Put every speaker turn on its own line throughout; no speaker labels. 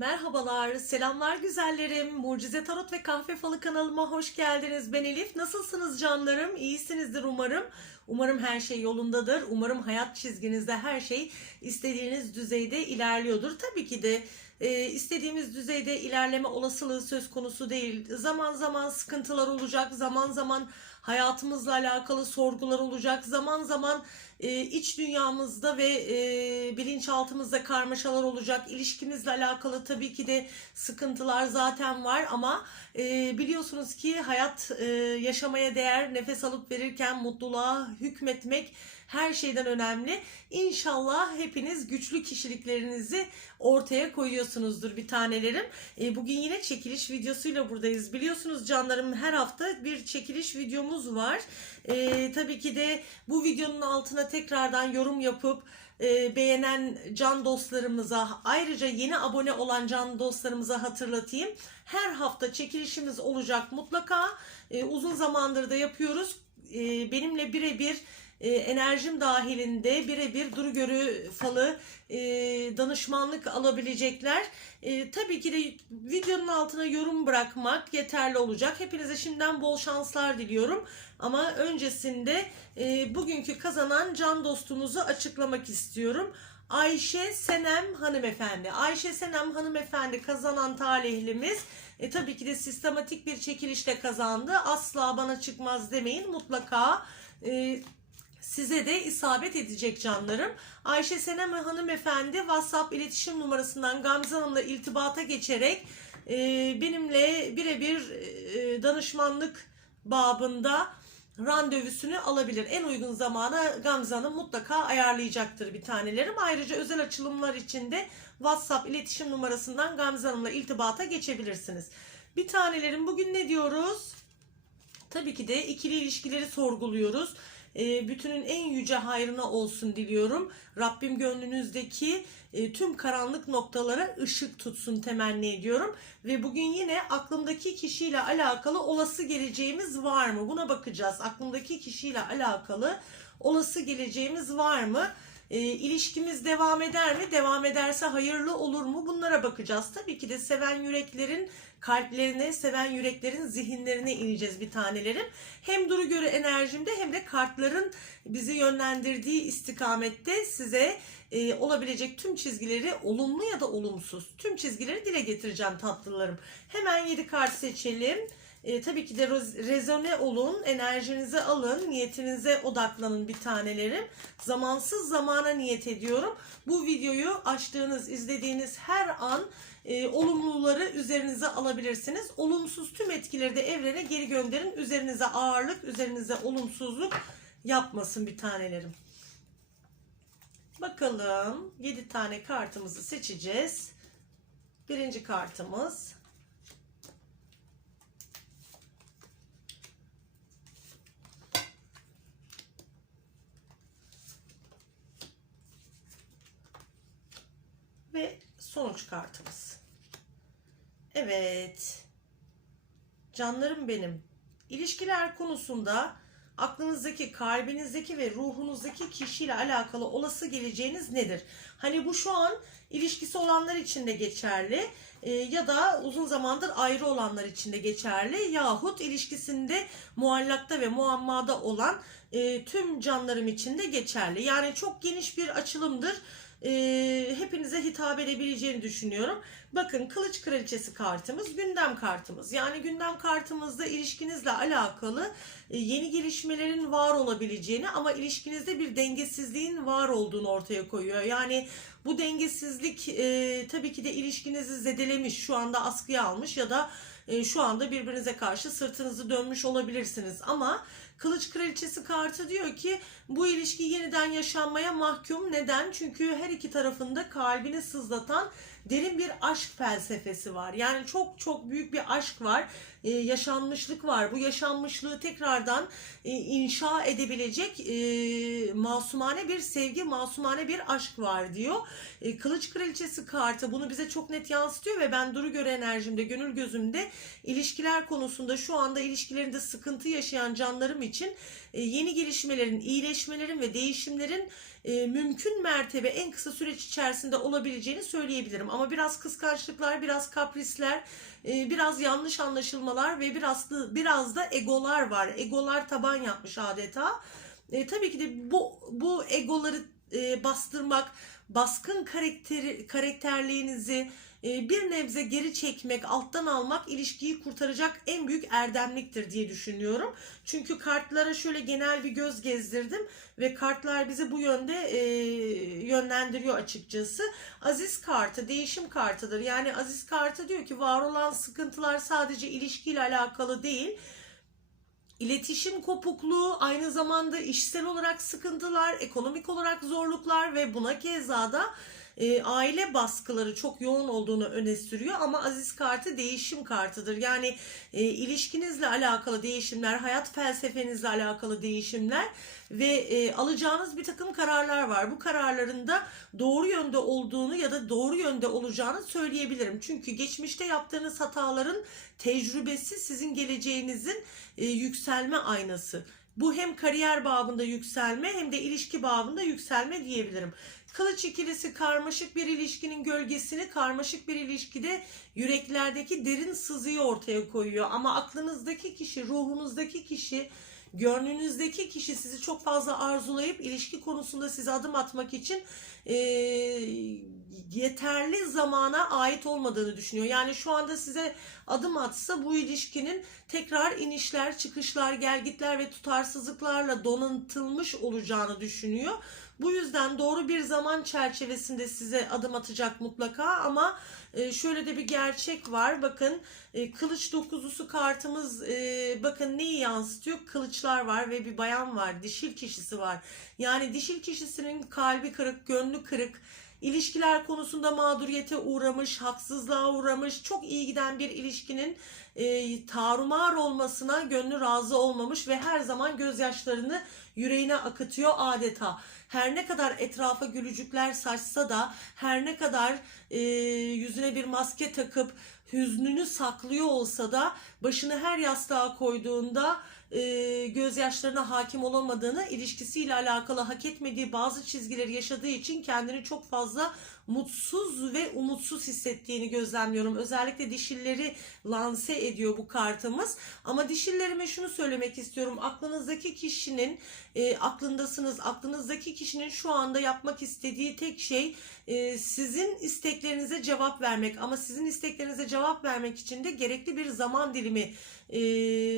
Merhabalar, selamlar güzellerim. Mucize Tarot ve Kahve Falı kanalıma hoş geldiniz. Ben Elif. Nasılsınız canlarım? İyisinizdir umarım. Umarım her şey yolundadır. Umarım hayat çizginizde her şey istediğiniz düzeyde ilerliyordur. Tabii ki de e, istediğimiz düzeyde ilerleme olasılığı söz konusu değil. Zaman zaman sıkıntılar olacak, zaman zaman hayatımızla alakalı sorgular olacak, zaman zaman e, iç dünyamızda ve e, bilinçaltımızda karmaşalar olacak. İlişkimizle alakalı tabii ki de sıkıntılar zaten var ama e, biliyorsunuz ki hayat e, yaşamaya değer, nefes alıp verirken mutluluğa hükmetmek her şeyden önemli. İnşallah hepiniz güçlü kişiliklerinizi ortaya koyuyorsunuzdur bir tanelerim. E, bugün yine çekiliş videosuyla buradayız. Biliyorsunuz canlarım her hafta bir çekiliş videomuz var. E, tabii ki de bu videonun altına tekrardan yorum yapıp e, beğenen can dostlarımıza ayrıca yeni abone olan can dostlarımıza hatırlatayım. Her hafta çekilişimiz olacak mutlaka. E, uzun zamandır da yapıyoruz. E, benimle birebir e, enerjim dahilinde birebir duru görü falı e, danışmanlık alabilecekler. E, tabii ki de videonun altına yorum bırakmak yeterli olacak. Hepinize şimdiden bol şanslar diliyorum. Ama öncesinde e, bugünkü kazanan can dostumuzu açıklamak istiyorum. Ayşe Senem hanımefendi. Ayşe Senem hanımefendi kazanan talihlimiz. E, tabii ki de sistematik bir çekilişle kazandı. Asla bana çıkmaz demeyin. Mutlaka e, size de isabet edecek canlarım. Ayşe Senem hanımefendi WhatsApp iletişim numarasından Gamze Hanım'la irtibata geçerek e, benimle birebir e, danışmanlık babında randevusunu alabilir. En uygun zamana Gamze Hanım mutlaka ayarlayacaktır bir tanelerim. Ayrıca özel açılımlar için de WhatsApp iletişim numarasından Gamze Hanım'la irtibata geçebilirsiniz. Bir tanelerim bugün ne diyoruz? Tabii ki de ikili ilişkileri sorguluyoruz. E, bütünün en yüce hayrına olsun diliyorum. Rabbim gönlünüzdeki e, tüm karanlık noktalara ışık tutsun temenni ediyorum. Ve bugün yine aklımdaki kişiyle alakalı olası geleceğimiz var mı? Buna bakacağız. Aklımdaki kişiyle alakalı olası geleceğimiz var mı? E, ilişkimiz devam eder mi? Devam ederse hayırlı olur mu? Bunlara bakacağız. Tabii ki de seven yüreklerin kalplerine, seven yüreklerin zihinlerine ineceğiz bir tanelerim. Hem duru göre enerjimde hem de kartların bizi yönlendirdiği istikamette size e, olabilecek tüm çizgileri olumlu ya da olumsuz tüm çizgileri dile getireceğim tatlılarım. Hemen 7 kart seçelim. E, tabii ki de rezone olun, enerjinizi alın, niyetinize odaklanın bir tanelerim. Zamansız zamana niyet ediyorum. Bu videoyu açtığınız, izlediğiniz her an e, olumluları üzerinize alabilirsiniz. Olumsuz tüm etkileri de evrene geri gönderin. Üzerinize ağırlık, üzerinize olumsuzluk yapmasın bir tanelerim. Bakalım 7 tane kartımızı seçeceğiz. Birinci kartımız ve sonuç kartımız. Evet. Canlarım benim. İlişkiler konusunda aklınızdaki, kalbinizdeki ve ruhunuzdaki kişiyle alakalı olası geleceğiniz nedir? Hani bu şu an ilişkisi olanlar için de geçerli e, ya da uzun zamandır ayrı olanlar için de geçerli yahut ilişkisinde muallakta ve muammada olan e, tüm canlarım için de geçerli. Yani çok geniş bir açılımdır e, hepinize hitap edebileceğini düşünüyorum. Bakın kılıç kraliçesi kartımız gündem kartımız. Yani gündem kartımızda ilişkinizle alakalı e, yeni gelişmelerin var olabileceğini ama ilişkinizde bir dengesizliğin var olduğunu ortaya koyuyor. Yani bu dengesizlik e, tabii ki de ilişkinizi zedelemiş, şu anda askıya almış ya da e, şu anda birbirinize karşı sırtınızı dönmüş olabilirsiniz. Ama Kılıç Kraliçesi kartı diyor ki bu ilişki yeniden yaşanmaya mahkum. Neden? Çünkü her iki tarafında kalbini sızlatan derin bir aşk felsefesi var. Yani çok çok büyük bir aşk var. Ee, yaşanmışlık var. Bu yaşanmışlığı tekrardan e, inşa edebilecek e, masumane bir sevgi, masumane bir aşk var diyor. E, Kılıç Kraliçesi kartı bunu bize çok net yansıtıyor ve ben duru göre enerjimde, gönül gözümde ilişkiler konusunda şu anda ilişkilerinde sıkıntı yaşayan canlarım için e, yeni gelişmelerin, iyileşmelerin ve değişimlerin e, mümkün mertebe en kısa süreç içerisinde olabileceğini söyleyebilirim. Ama biraz kıskançlıklar, biraz kaprisler, e, biraz yanlış anlaşılmalar ve biraz da, biraz da egolar var. Egolar taban yapmış adeta. E, tabii ki de bu bu egoları e, bastırmak, baskın karakteri, karakterliğinizi bir nebze geri çekmek, alttan almak ilişkiyi kurtaracak en büyük erdemliktir diye düşünüyorum. Çünkü kartlara şöyle genel bir göz gezdirdim ve kartlar bizi bu yönde e, yönlendiriyor açıkçası. Aziz kartı değişim kartıdır. Yani Aziz kartı diyor ki var olan sıkıntılar sadece ilişkiyle alakalı değil. İletişim kopukluğu, aynı zamanda işsel olarak sıkıntılar, ekonomik olarak zorluklar ve buna keza da e, aile baskıları çok yoğun olduğunu öne sürüyor ama Aziz kartı değişim kartıdır. Yani e, ilişkinizle alakalı değişimler, hayat felsefenizle alakalı değişimler ve e, alacağınız bir takım kararlar var. Bu kararların da doğru yönde olduğunu ya da doğru yönde olacağını söyleyebilirim. Çünkü geçmişte yaptığınız hataların tecrübesi sizin geleceğinizin e, yükselme aynası. Bu hem kariyer babında yükselme hem de ilişki babında yükselme diyebilirim. Kılıç ikilisi karmaşık bir ilişkinin gölgesini karmaşık bir ilişkide yüreklerdeki derin sızıyı ortaya koyuyor. Ama aklınızdaki kişi, ruhunuzdaki kişi, gönlünüzdeki kişi sizi çok fazla arzulayıp ilişki konusunda size adım atmak için e, yeterli zamana ait olmadığını düşünüyor. Yani şu anda size adım atsa bu ilişkinin tekrar inişler, çıkışlar, gelgitler ve tutarsızlıklarla donatılmış olacağını düşünüyor. Bu yüzden doğru bir zaman çerçevesinde size adım atacak mutlaka ama e, şöyle de bir gerçek var. Bakın e, kılıç dokuzusu kartımız e, bakın neyi yansıtıyor? Kılıçlar var ve bir bayan var. Dişil kişisi var. Yani dişil kişisinin kalbi kırık, gönlü kırık. İlişkiler konusunda mağduriyete uğramış, haksızlığa uğramış, çok iyi giden bir ilişkinin e, tarumar olmasına gönlü razı olmamış ve her zaman gözyaşlarını yüreğine akıtıyor adeta. Her ne kadar etrafa gülücükler saçsa da, her ne kadar e, yüzüne bir maske takıp hüznünü saklıyor olsa da başını her yastığa koyduğunda e, gözyaşlarına hakim olamadığını, ilişkisiyle alakalı hak etmediği bazı çizgileri yaşadığı için kendini çok fazla mutsuz ve umutsuz hissettiğini gözlemliyorum. Özellikle dişilleri lanse ediyor bu kartımız. Ama dişillerime şunu söylemek istiyorum. Aklınızdaki kişinin e, aklındasınız. Aklınızdaki kişinin şu anda yapmak istediği tek şey e, sizin isteklerinize cevap vermek. Ama sizin isteklerinize cevap vermek için de gerekli bir zaman dilimi e,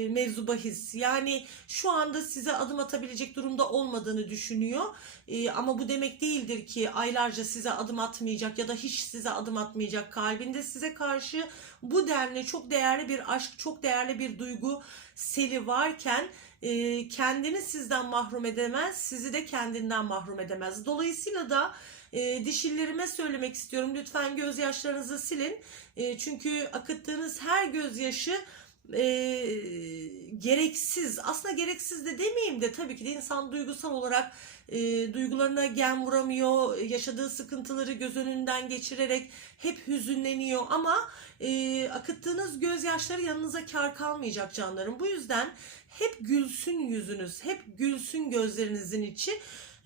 mevzu bahis. Yani şu anda size adım atabilecek durumda olmadığını düşünüyor. E, ama bu demek değildir ki aylarca size adım atmayacak ya da hiç size adım atmayacak. Kalbinde size karşı bu denli çok değerli bir aşk, çok değerli bir duygu seli varken e, kendini sizden mahrum edemez, sizi de kendinden mahrum edemez. Dolayısıyla da e, dişillerime söylemek istiyorum. Lütfen gözyaşlarınızı silin. E, çünkü akıttığınız her gözyaşı e, gereksiz aslında gereksiz de demeyeyim de tabii ki de insan duygusal olarak e, duygularına gen vuramıyor yaşadığı sıkıntıları göz önünden geçirerek hep hüzünleniyor ama e, akıttığınız gözyaşları yanınıza kar kalmayacak canlarım bu yüzden hep gülsün yüzünüz hep gülsün gözlerinizin içi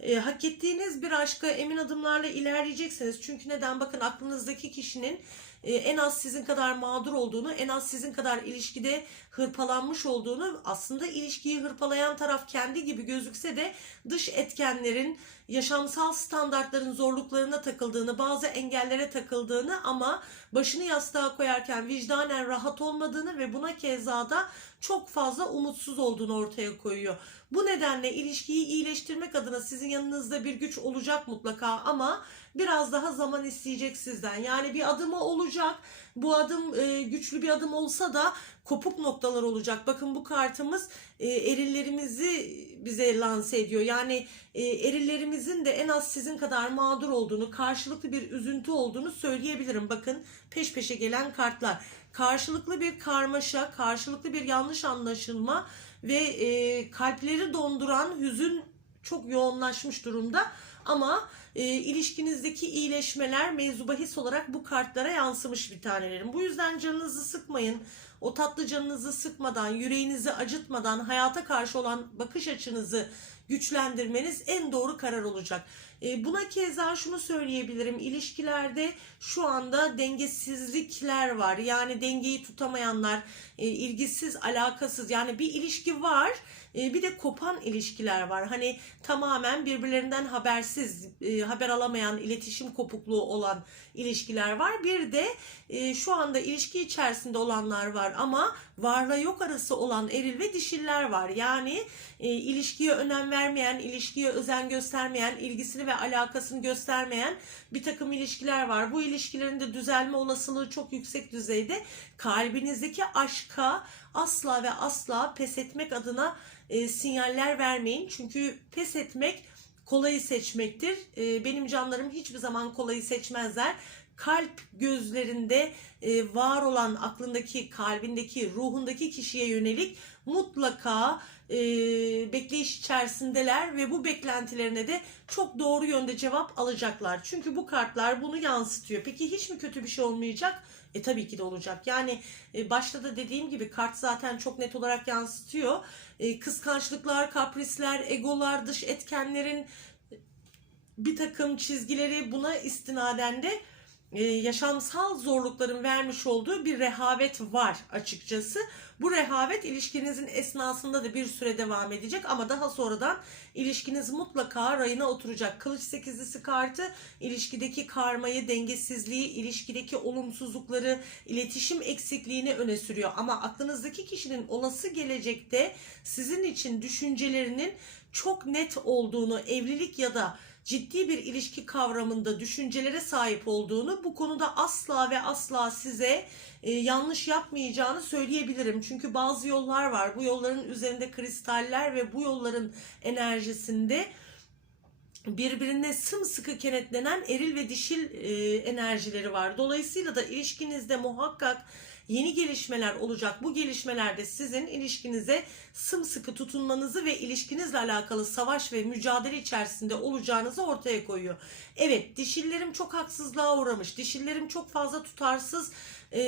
e, hak ettiğiniz bir aşka emin adımlarla ilerleyeceksiniz. Çünkü neden? Bakın aklınızdaki kişinin e, en az sizin kadar mağdur olduğunu, en az sizin kadar ilişkide hırpalanmış olduğunu, aslında ilişkiyi hırpalayan taraf kendi gibi gözükse de dış etkenlerin, yaşamsal standartların zorluklarına takıldığını, bazı engellere takıldığını ama başını yastığa koyarken vicdanen rahat olmadığını ve buna keza da çok fazla umutsuz olduğunu ortaya koyuyor. Bu nedenle ilişkiyi iyileştirmek adına sizin yanınızda bir güç olacak mutlaka ama biraz daha zaman isteyecek sizden. Yani bir adımı olacak. Bu adım e, güçlü bir adım olsa da kopuk noktalar olacak. Bakın bu kartımız e, erillerimizi bize lanse ediyor. Yani e, erillerimizin de en az sizin kadar mağdur olduğunu, karşılıklı bir üzüntü olduğunu söyleyebilirim. Bakın peş peşe gelen kartlar. Karşılıklı bir karmaşa, karşılıklı bir yanlış anlaşılma ve e, kalpleri donduran hüzün çok yoğunlaşmış durumda. Ama e, ilişkinizdeki iyileşmeler mevzu bahis olarak bu kartlara yansımış bir tanelerim. Bu yüzden canınızı sıkmayın. O tatlı canınızı sıkmadan, yüreğinizi acıtmadan hayata karşı olan bakış açınızı güçlendirmeniz en doğru karar olacak. E, buna keza şunu söyleyebilirim. İlişkilerde şu anda dengesizlikler var. Yani dengeyi tutamayanlar, e, ilgisiz, alakasız. Yani bir ilişki var, e, bir de kopan ilişkiler var. Hani tamamen birbirlerinden habersiz, e, haber alamayan, iletişim kopukluğu olan ilişkiler var. Bir de şu anda ilişki içerisinde olanlar var ama varla yok arası olan eril ve dişiller var. Yani ilişkiye önem vermeyen, ilişkiye özen göstermeyen, ilgisini ve alakasını göstermeyen bir takım ilişkiler var. Bu ilişkilerin de düzelme olasılığı çok yüksek düzeyde. Kalbinizdeki aşka asla ve asla pes etmek adına e, sinyaller vermeyin. Çünkü pes etmek kolayı seçmektir. E, benim canlarım hiçbir zaman kolayı seçmezler. Kalp gözlerinde e, var olan aklındaki, kalbindeki, ruhundaki kişiye yönelik mutlaka e, bekleyiş içerisindeler ve bu beklentilerine de çok doğru yönde cevap alacaklar. Çünkü bu kartlar bunu yansıtıyor. Peki hiç mi kötü bir şey olmayacak? E tabii ki de olacak. Yani e, başta da dediğim gibi kart zaten çok net olarak yansıtıyor. E, kıskançlıklar, kaprisler, egolar, dış etkenlerin bir takım çizgileri buna istinaden de e, yaşamsal zorlukların vermiş olduğu bir rehavet var açıkçası. Bu rehavet ilişkinizin esnasında da bir süre devam edecek ama daha sonradan ilişkiniz mutlaka rayına oturacak. Kılıç sekizlisi kartı ilişkideki karmayı, dengesizliği, ilişkideki olumsuzlukları, iletişim eksikliğini öne sürüyor. Ama aklınızdaki kişinin olası gelecekte sizin için düşüncelerinin çok net olduğunu, evlilik ya da ciddi bir ilişki kavramında düşüncelere sahip olduğunu bu konuda asla ve asla size e, yanlış yapmayacağını söyleyebilirim. Çünkü bazı yollar var. Bu yolların üzerinde kristaller ve bu yolların enerjisinde birbirine sımsıkı kenetlenen eril ve dişil e, enerjileri var. Dolayısıyla da ilişkinizde muhakkak yeni gelişmeler olacak. Bu gelişmelerde sizin ilişkinize sımsıkı tutunmanızı ve ilişkinizle alakalı savaş ve mücadele içerisinde olacağınızı ortaya koyuyor. Evet dişillerim çok haksızlığa uğramış. Dişillerim çok fazla tutarsız e,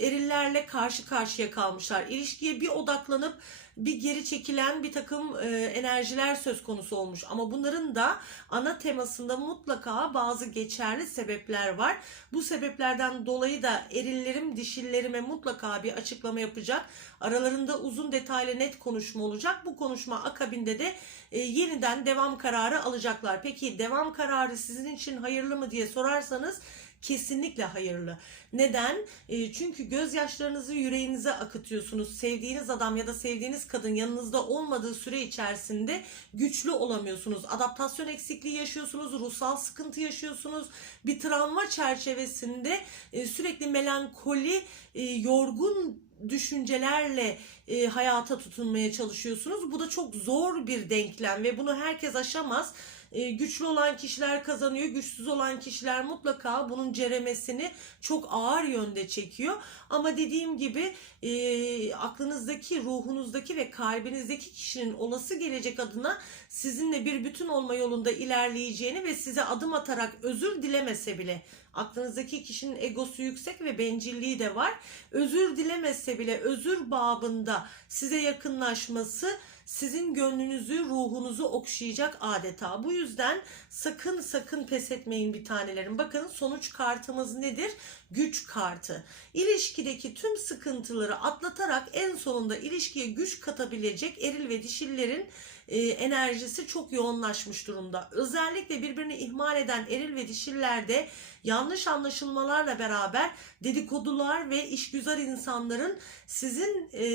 erillerle karşı karşıya kalmışlar. İlişkiye bir odaklanıp bir geri çekilen bir takım e, enerjiler söz konusu olmuş. Ama bunların da ana temasında mutlaka bazı geçerli sebepler var. Bu sebeplerden dolayı da erillerim dişillerime mutlaka bir açıklama yapacak. Aralarında uzun detaylı net konuşma olacak. Bu konuşma akabinde de e, yeniden devam kararı alacaklar. Peki devam kararı sizin için hayırlı mı diye sorarsanız kesinlikle hayırlı. Neden? E, çünkü gözyaşlarınızı yüreğinize akıtıyorsunuz. Sevdiğiniz adam ya da sevdiğiniz kadın yanınızda olmadığı süre içerisinde güçlü olamıyorsunuz. Adaptasyon eksikliği yaşıyorsunuz, ruhsal sıkıntı yaşıyorsunuz. Bir travma çerçevesinde e, sürekli melankoli, e, yorgun düşüncelerle e, hayata tutunmaya çalışıyorsunuz. Bu da çok zor bir denklem ve bunu herkes aşamaz. E, güçlü olan kişiler kazanıyor, güçsüz olan kişiler mutlaka bunun ceremesini çok ağır yönde çekiyor. Ama dediğim gibi e, aklınızdaki, ruhunuzdaki ve kalbinizdeki kişinin olası gelecek adına sizinle bir bütün olma yolunda ilerleyeceğini ve size adım atarak özür dilemese bile aklınızdaki kişinin egosu yüksek ve bencilliği de var. Özür dilemese bile özür babında size yakınlaşması sizin gönlünüzü, ruhunuzu okşayacak adeta. Bu yüzden sakın sakın pes etmeyin bir tanelerim. Bakın sonuç kartımız nedir? Güç kartı. İlişkideki tüm sıkıntıları atlatarak en sonunda ilişkiye güç katabilecek eril ve dişillerin e, enerjisi çok yoğunlaşmış durumda. Özellikle birbirini ihmal eden eril ve dişillerde yanlış anlaşılmalarla beraber dedikodular ve işgüzar insanların sizin e,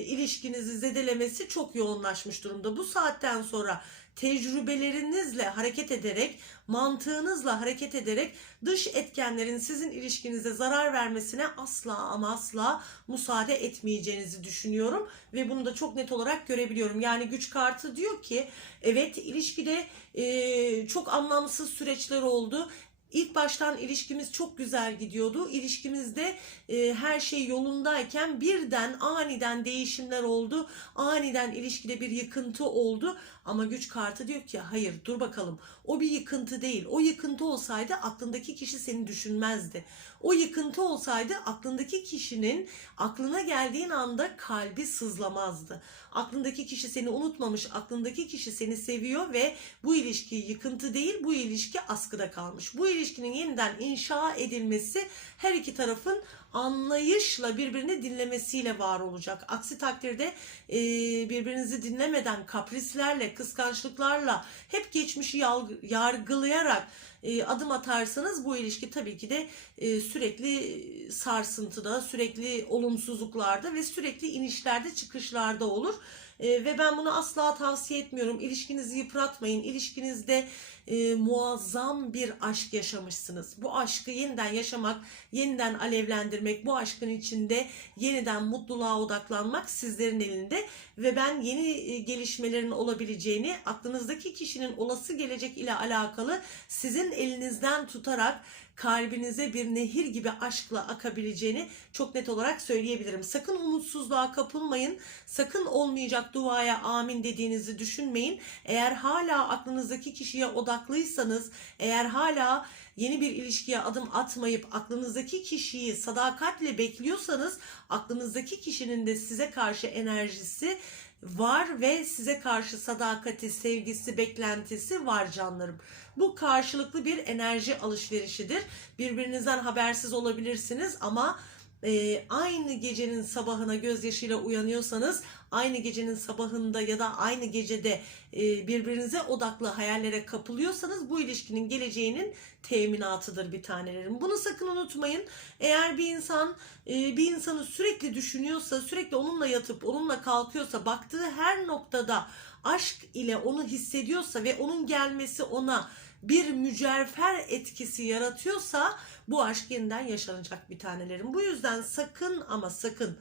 ilişkinizi zedelemesi çok yoğunlaşmış durumda. Bu saatten sonra tecrübelerinizle hareket ederek, mantığınızla hareket ederek dış etkenlerin sizin ilişkinize zarar vermesine asla ama asla müsaade etmeyeceğinizi düşünüyorum ve bunu da çok net olarak görebiliyorum. Yani güç kartı diyor ki evet ilişkide e, çok anlamsız süreçler oldu İlk baştan ilişkimiz çok güzel gidiyordu. İlişkimizde e, her şey yolundayken birden aniden değişimler oldu. Aniden ilişkide bir yıkıntı oldu. Ama güç kartı diyor ki hayır dur bakalım. O bir yıkıntı değil. O yıkıntı olsaydı aklındaki kişi seni düşünmezdi. O yıkıntı olsaydı aklındaki kişinin aklına geldiğin anda kalbi sızlamazdı. Aklındaki kişi seni unutmamış, aklındaki kişi seni seviyor ve bu ilişki yıkıntı değil, bu ilişki askıda kalmış. Bu ilişkinin yeniden inşa edilmesi her iki tarafın anlayışla birbirini dinlemesiyle var olacak. Aksi takdirde e, birbirinizi dinlemeden kaprislerle, kıskançlıklarla, hep geçmişi yargılayarak e, adım atarsanız bu ilişki tabii ki de e, sürekli sarsıntıda, sürekli olumsuzluklarda ve sürekli inişlerde, çıkışlarda olur. E, ve ben bunu asla tavsiye etmiyorum. İlişkinizi yıpratmayın. İlişkinizde e, muazzam bir aşk yaşamışsınız. Bu aşkı yeniden yaşamak, yeniden alevlendirmek, bu aşkın içinde yeniden mutluluğa odaklanmak sizlerin elinde ve ben yeni e, gelişmelerin olabileceğini, aklınızdaki kişinin olası gelecek ile alakalı sizin elinizden tutarak kalbinize bir nehir gibi aşkla akabileceğini çok net olarak söyleyebilirim. Sakın umutsuzluğa kapılmayın. Sakın olmayacak duaya amin dediğinizi düşünmeyin. Eğer hala aklınızdaki kişiye odaklıysanız, eğer hala yeni bir ilişkiye adım atmayıp aklınızdaki kişiyi sadakatle bekliyorsanız aklınızdaki kişinin de size karşı enerjisi var ve size karşı sadakati, sevgisi, beklentisi var canlarım. Bu karşılıklı bir enerji alışverişidir. Birbirinizden habersiz olabilirsiniz ama e, aynı gecenin sabahına gözyaşıyla uyanıyorsanız aynı gecenin sabahında ya da aynı gecede e, birbirinize odaklı hayallere kapılıyorsanız bu ilişkinin geleceğinin teminatıdır bir tanelerim. Bunu sakın unutmayın. Eğer bir insan e, bir insanı sürekli düşünüyorsa, sürekli onunla yatıp onunla kalkıyorsa, baktığı her noktada aşk ile onu hissediyorsa ve onun gelmesi ona bir mücerfer etkisi yaratıyorsa bu aşk yeniden yaşanacak bir tanelerim. Bu yüzden sakın ama sakın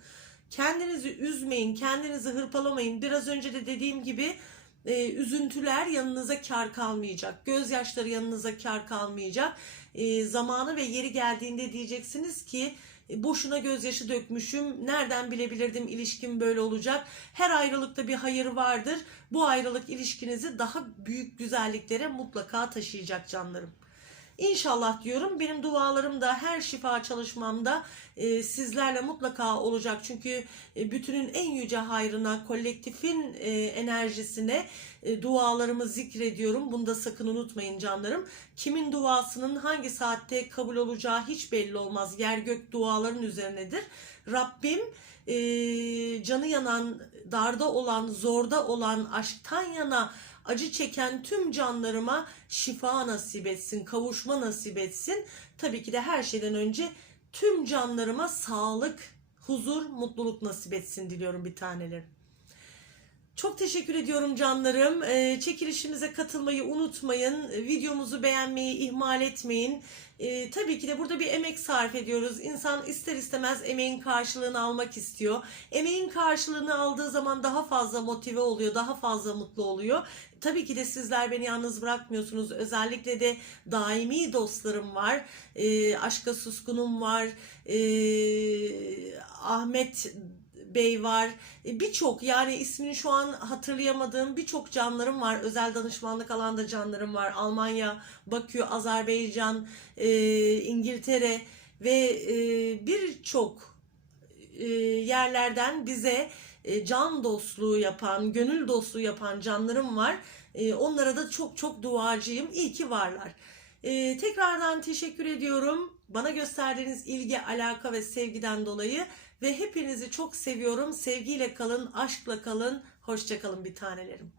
kendinizi üzmeyin, kendinizi hırpalamayın. Biraz önce de dediğim gibi e, üzüntüler yanınıza kar kalmayacak. Gözyaşları yanınıza kar kalmayacak. E, zamanı ve yeri geldiğinde diyeceksiniz ki e, boşuna gözyaşı dökmüşüm. Nereden bilebilirdim ilişkim böyle olacak? Her ayrılıkta bir hayır vardır. Bu ayrılık ilişkinizi daha büyük güzelliklere mutlaka taşıyacak canlarım. İnşallah diyorum benim dualarım da her şifa çalışmamda e, sizlerle mutlaka olacak. Çünkü e, bütünün en yüce hayrına, kolektifin e, enerjisine e, dualarımı zikrediyorum. Bunu da sakın unutmayın canlarım. Kimin duasının hangi saatte kabul olacağı hiç belli olmaz. Yer gök duaların üzerinedir. Rabbim e, canı yanan, darda olan, zorda olan, aşktan yana acı çeken tüm canlarıma şifa nasip etsin, kavuşma nasip etsin. Tabii ki de her şeyden önce tüm canlarıma sağlık, huzur, mutluluk nasip etsin diliyorum bir taneler. Çok teşekkür ediyorum canlarım. Ee, çekilişimize katılmayı unutmayın. Videomuzu beğenmeyi ihmal etmeyin. Ee, tabii ki de burada bir emek sarf ediyoruz. İnsan ister istemez emeğin karşılığını almak istiyor. Emeğin karşılığını aldığı zaman daha fazla motive oluyor, daha fazla mutlu oluyor. Tabii ki de sizler beni yalnız bırakmıyorsunuz. Özellikle de daimi dostlarım var. Ee, Aşka Suskun'um var. Ee, Ahmet Bey var. E, Birçok yani ismini şu an hatırlayamadığım birçok canlarım var. Özel danışmanlık alanda canlarım var. Almanya, Bakü, Azerbaycan, e, İngiltere ve e, birçok yerlerden bize can dostluğu yapan, gönül dostluğu yapan canlarım var. Onlara da çok çok duacıyım. İyi ki varlar. Tekrardan teşekkür ediyorum. Bana gösterdiğiniz ilgi, alaka ve sevgiden dolayı ve hepinizi çok seviyorum. Sevgiyle kalın, aşkla kalın. Hoşça kalın bir tanelerim.